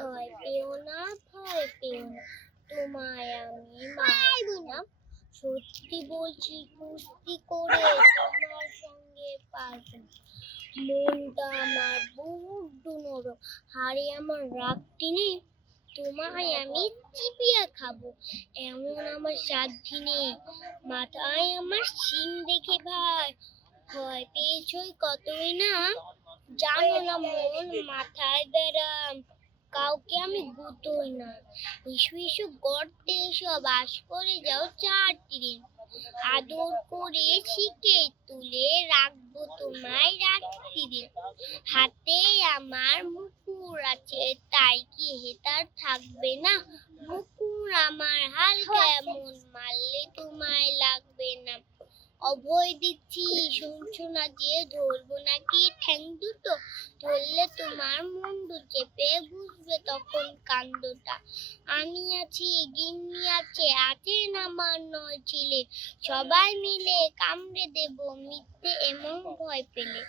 ভয় পেও না, ভয় পেও না। তোমায় আমি মারব না। সত্যি বলছি, কুস্তি করে তোমার সঙ্গে পারব। মনটা আমার বড্ড নরম, হাড়ে আমার রাগটি নেই তোমায় আমি চিবিয়ে খাব। এমন আমার সাধ্যি নেই, মাথায় আমার সিং দেখে ভাই। ভয় পেয়েছই কতই না? জানো না মন, মাথায় বেড়াম কাউকে আমি গুতোই না। এসো এসো গর্তে এসো বাস করে যাও চার তীরে আদর করে শিখে তুলে রাখব তোমায় রাত্রিরে হাতে আমার মুকুর আছে, তাই কি হেতার থাকবে না? মুকুর আমার হাল এমন মারলে তোমায় লাগবে না। অভয় দিচ্ছি, শুনছো না যে ধরবো দুটো ধরলে তোমার মুন্ডু চেপে বুঝবে তখন কান্দটা আমি আছি, গিন্নি আছে আছেন আমার নয় ছেলে। সবাই মিলে কামড়ে দেব, মিথ্যে এমন ভয় পেলে।